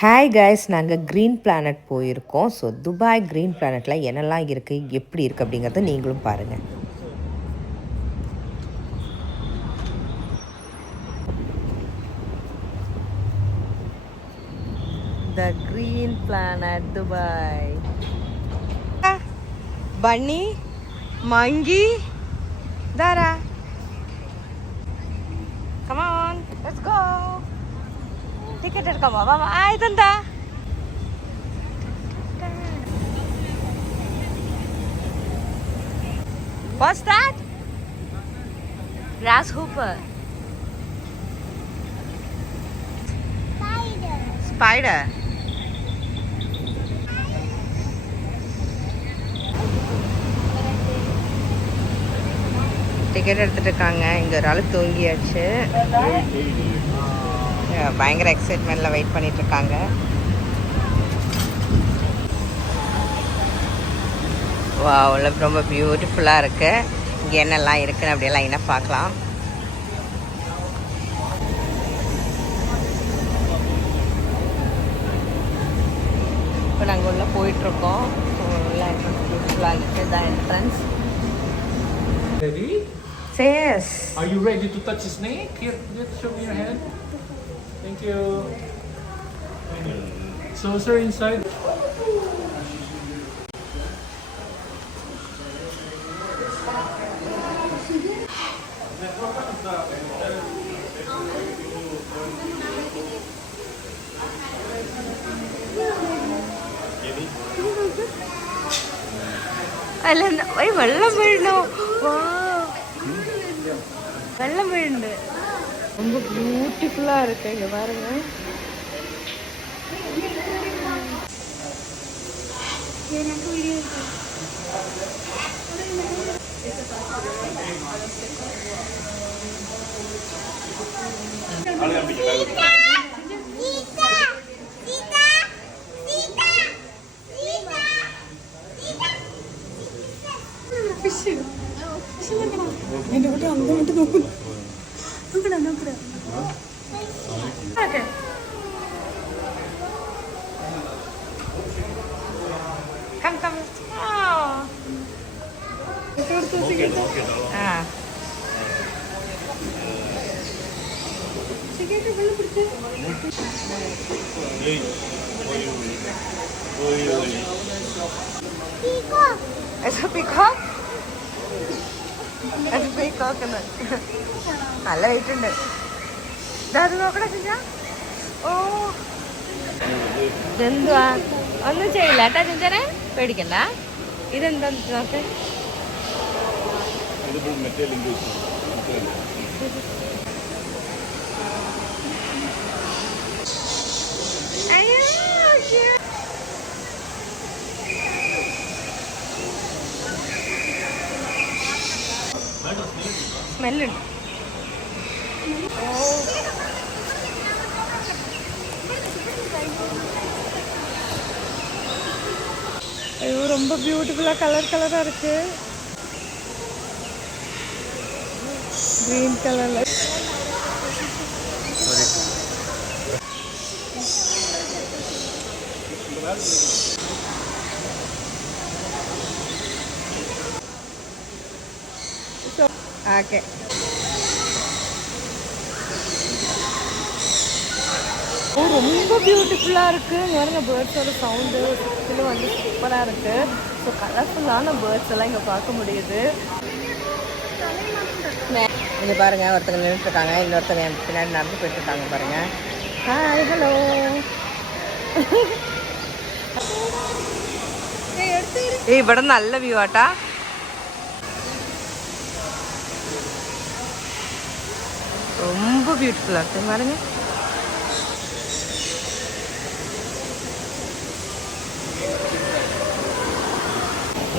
Hi guys, நாங்கள் green planet போயிருக்கோம். So Dubai green பிளானட்டில் என்னெல்லாம் இருக்குது, எப்படி இருக்குது அப்படிங்கிறத நீங்களும் பாருங்கள். The green planet Dubai. Bunny, monkey, Tara, come on, let's go. Ticket எடுக்காமா? வாமா, இதா. What's that? Grasshopper. Spider. Ticket எடுத்துட்டு இருக்காங்க. இங்க ஒரு ஆள் தூங்கியாச்சு. பயங்கர எக்ஸைட்மெண்ட்ல வெயிட் பண்ணிட்டு இருக்காங்க. வாவ், ரொம்ப பியூட்டிஃபுல்லாக இருக்கு. இங்கே என்னெல்லாம் இருக்குன்னு அப்படியெல்லாம் என்ன பார்க்கலாம். இப்போ நாங்கள் உள்ள போயிட்டுருக்கோம். உள்ள என்ட்ரன்ஸ் பியூட்டிஃபுல்லாக இருக்குது. இதான் entrance. Ready? Yes. Are you ready to touch the snake? Here, show me your hand. Thank you. So, sir, inside. അല്ല വെള്ളം വീഴണോ? வெள்ளம் விழுந்து ரொம்ப பியூட்டிஃபுல்லாக இருக்கு. இங்கே பாருங்க. എന്റെ കുട്ടി അങ്ങോട്ട് നോക്കൂ. നോക്കടാ നോക്കടാ. നല്ല വെയിറ്റ് ഉണ്ട്. അത് നോക്കണ ചിഞ്ച. ഓ, ഇതെന്തുവാ? ഒന്നും ചെയ്യില്ല കേട്ടാ ചിഞ്ചനെ, പേടിക്കണ്ട. ഇതെന്താ നോക്ക്. സ്മെല്ലുണ്ട്. ஐயோ, ரொம்ப பியூட்டிஃபுல்லாக கலராக இருக்கு. கிரீன் கலர்ல ஓகே. ரொம்ப பியூட்டிஃபுல்லாக இருக்குது. இங்கே பாருங்க, பேர்ட்ஸோட சவுண்டு சுற்றிலும் வந்து சூப்பராக இருக்குது. ஸோ கலர்ஃபுல்லான பேர்ட்ஸ் எல்லாம் இங்கே பார்க்க முடியுது. இங்கே பாருங்கள், ஒருத்தங்க நின்றுட்டுருக்காங்க, இன்னொருத்தங்க என் பின்னாடி நடந்து போயிட்டுருக்காங்க பாருங்கள். Hi, hello. ഇവിടെ നല്ല വ്യൂ ആട്ടാ. ரொம்ப பியூட்டிஃபுல்லாக இருக்குது பாருங்க.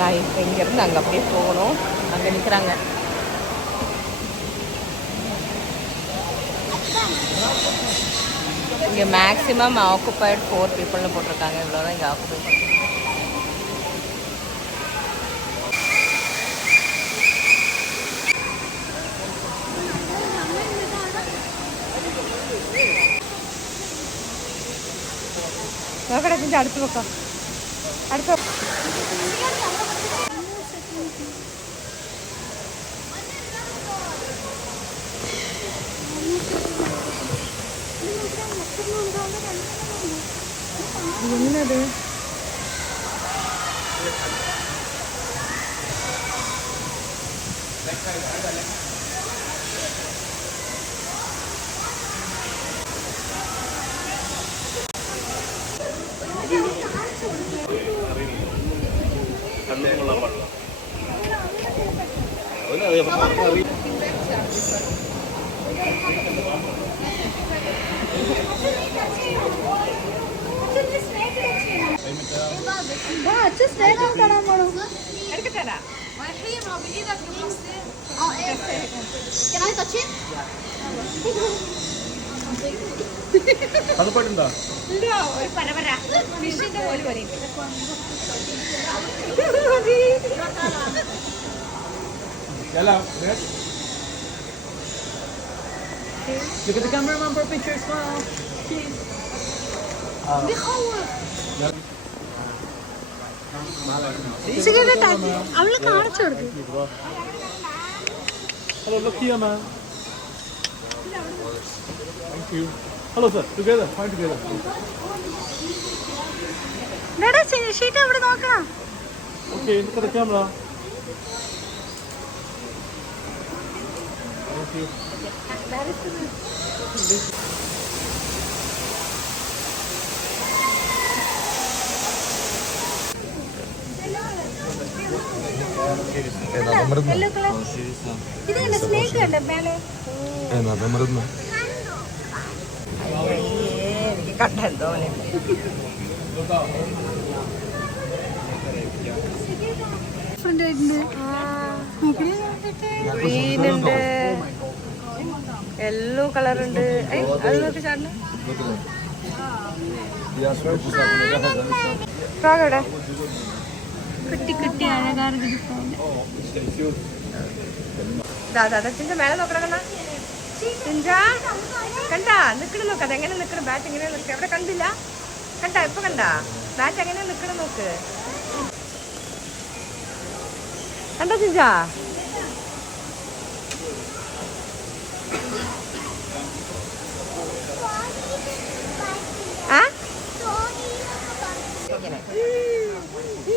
நான் இப்போ இங்கேருந்து அங்கே அப்படியே போகணும். அங்கே நிற்கிறாங்க. இங்கே மேக்ஸிமம் ஆக்குபைடு 4 பீப்புள்னு போட்டிருக்காங்க. இவ்வளோதான் இங்கே ஆக்குபை பண்ணுறாங்க. നോക്കട്ടെ ചിഞ്ച അടുത്ത് വെക്കാം. അടുത്ത എന്നത് എടുക്കട്ടേടാ. തണുപ്പായിട്ടുണ്ടോ? ഒരു പരപര ഫിഷിന്റെ പോലെ പറയും. Look at the cameraman for a picture, smile. Cheese. അവള് കാണിച്ചു കൊടുക്കും. Hello, look here, man. Thank you. Hello, sir. Together. Fine together. Sheet അവിടെ നോക്കാം. Okay, look at the camera. Thank you. ഇത് സ്നേക്ക് ഉണ്ട് മേലെ. എനിക്ക് കണ്ടെന്തോ ഗ്രീൻ ഉണ്ട്, യെല്ലോ കളർ ഉണ്ട്. അത് നോക്കി ചാടിന് ഫ്രോഗടെ കുട്ടി കുട്ടി അഴകാറ് ചിഞ്ച മേലെ നോക്കണം. കണ്ണ ചിഞ്ച കണ്ടാ നിക്കണ നോക്ക്. അതെങ്ങനെ നിക്കണം, ബാറ്റ് എങ്ങനെ നിൽക്കുക. എവിടെ കണ്ടില്ല, കണ്ടാ ഇപ്പൊ കണ്ടാ ബാറ്റ് എങ്ങനെ നിക്കണം നോക്ക്. കണ്ടോ ചിഞ്ച?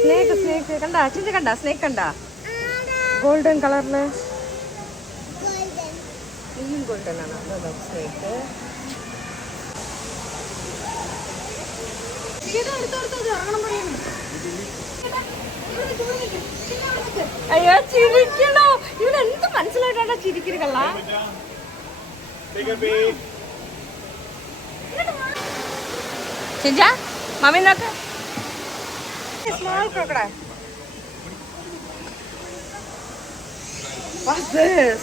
സ്നേക്ക് സ്നേക്ക് കണ്ടാ ചിഞ്ച? കണ്ടാ സ്നേക്ക്? കണ്ടാ ഗോൾഡൻ കളറില്? ഇനിയും ഗോൾഡൻ ആണ് സ്നേക്ക്. അയ്യോ ചിരിക്കണോ? ഇവനെന്ത് മനസ്സിലായിട്ടാ ചിരിക്കണ? ചിഞ്ച മമ്മി നോക്ക്. Small crocodile. What's this?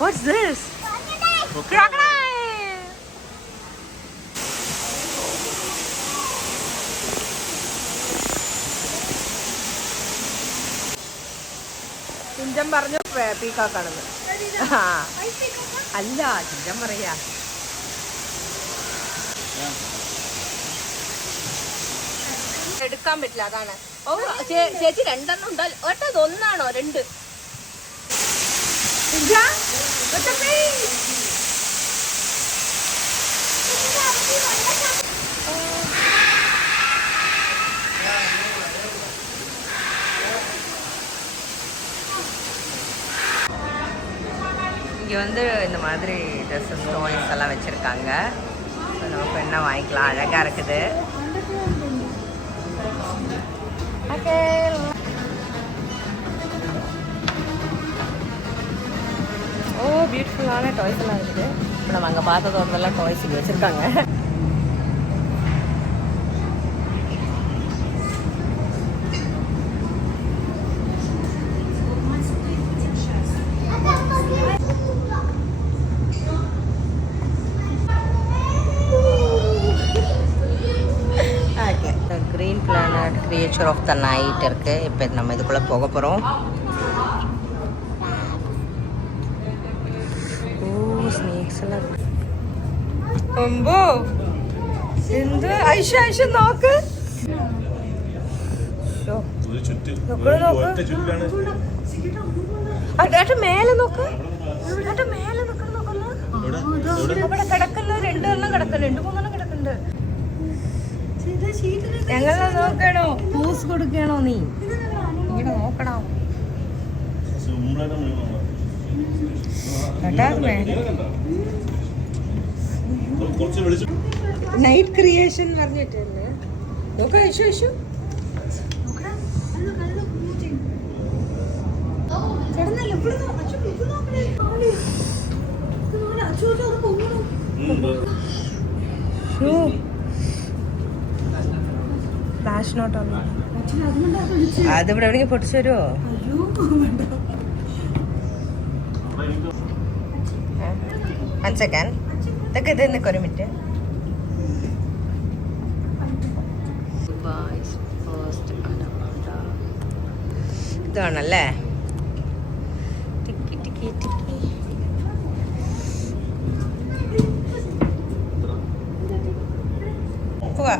What's this? Crocodile! ചിഞ്ചൻ പറഞ്ഞു പീക്കാക്കാണെന്ന്. അല്ല ചിഞ്ചൻ പറയാ. എടുക്കാൻ പറ്റില്ല, അതാണ്. ഓ ചേച്ചി രണ്ടെണ്ണം ഉണ്ടോ? ഒറ്റത് ഒന്നാണോ? രണ്ട്. இங்கே வந்து இந்த மாதிரி ட்ரெஸ்ஸஸ் டாய்ஸ் எல்லாம் வச்சுருக்காங்க. ஸோ நமக்கு என்ன வாங்கிக்கலாம். அழகாக இருக்குது. ஓகே ஓ பியூட்டிஃபுல்லான டாய்ஸ் எல்லாம் இருக்குது. இப்போ நம்ம அங்கே பார்த்ததோடலாம் டாய்ஸ் இங்கே வச்சுருக்காங்க. Green planet creature of the night இருக்குது. இப்போ நம்ம இதுக்குள்ளே போக போகிறோம். ஓ ஸ்னேக்ஸ் எல்லாம் இருக்கு. ரொம்ப എന്ത് ഐഷ ഐഷ നോക്ക്. ശോ. നോക്ക് നോക്ക്. അട്ട് മേലെ നോക്ക്. അട്ട് മേലെ നിക്കണം നോക്കുന്നു. അവിടെ കിടക്കുന്നു, 2 എണ്ണം കിടക്കുന്നു, 2-3 കിടക്കുന്നുണ്ട്. ഞങ്ങളെ നോക്കണോ? പൂസ് കൊടുക്കണോ നീ? ഇവിടെ നോക്കണോ? നൈറ്റ് ക്രിയേഷൻ പറഞ്ഞിട്ടല്ലേ? നോക്ക ഐഷു ഐഷു അതിവിടെ എവിടെയെങ്കിലും പൊട്ടിച്ചു തരുമോ? One second. ഇതൊക്കെ ഇത് നിൽക്കും ഒരു മിനിറ്റ്. ഇതാണല്ലേ? ടിക്കി ടിക്കി ടിക്കി. പോവാ.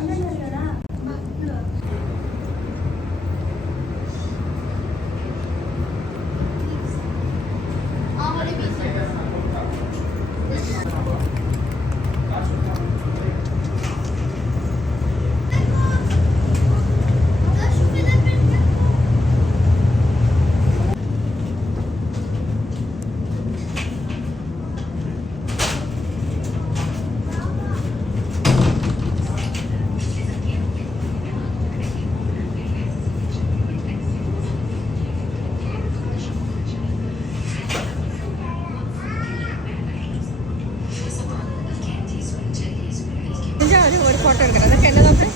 ഒരു ഫോട്ടോ എടുക്കണം. അതൊക്കെ എന്നെ നോക്ക്.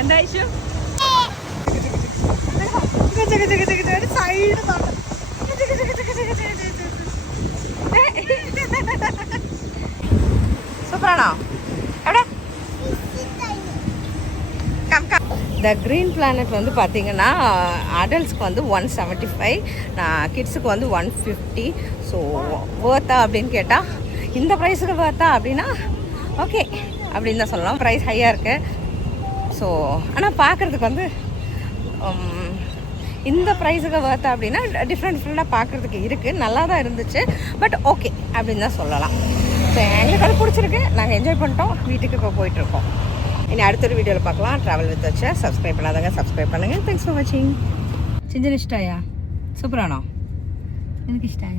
എന്താ ഇഷ്യൂ? സൈഡ് സൂപ്പറാണോ? എവിടെ? த க்ரீன் பிளானட் வந்து பார்த்தீங்கன்னா அடல்ட்ஸ்க்கு வந்து 175, கிட்ஸுக்கு வந்து 150. ஸோ வேர்த்தா அப்படின்னு கேட்டால் இந்த ப்ரைஸுக்கு வேர்த்தா அப்படின்னா ஓகே அப்படின்னு தான் சொல்லலாம். ப்ரைஸ் ஹையாக இருக்குது. ஸோ ஆனால் பார்க்குறதுக்கு வந்து இந்த ப்ரைஸுக்கு வேர்த்தா அப்படின்னா டிஃப்ரெண்ட்டாக பார்க்குறதுக்கு இருக்குது. நல்லா தான் இருந்துச்சு. பட் ஓகே அப்படின்னு தான் சொல்லலாம். ஸோ எங்களுக்கு அது பிடிச்சிருக்கு. நாங்கள் என்ஜாய் பண்ணிட்டோம். வீட்டுக்கு இப்போ போயிட்டுருக்கோம். இனி அடுத்த வீடியோவில் பார்க்கலாம். ட்ராவல் வித் வச்சா சப்ஸ்கிரைப் பண்ணாதவங்க சப்ஸ்கிரைப் பண்ணுங்கள். தேங்க்ஸ் ஃபார் வாட்சிங். ചിഞ്ചന ഇഷ്ടമായാ? സൂപ്പറാണോ? എനിക്ക് ഇഷ്ടമായ?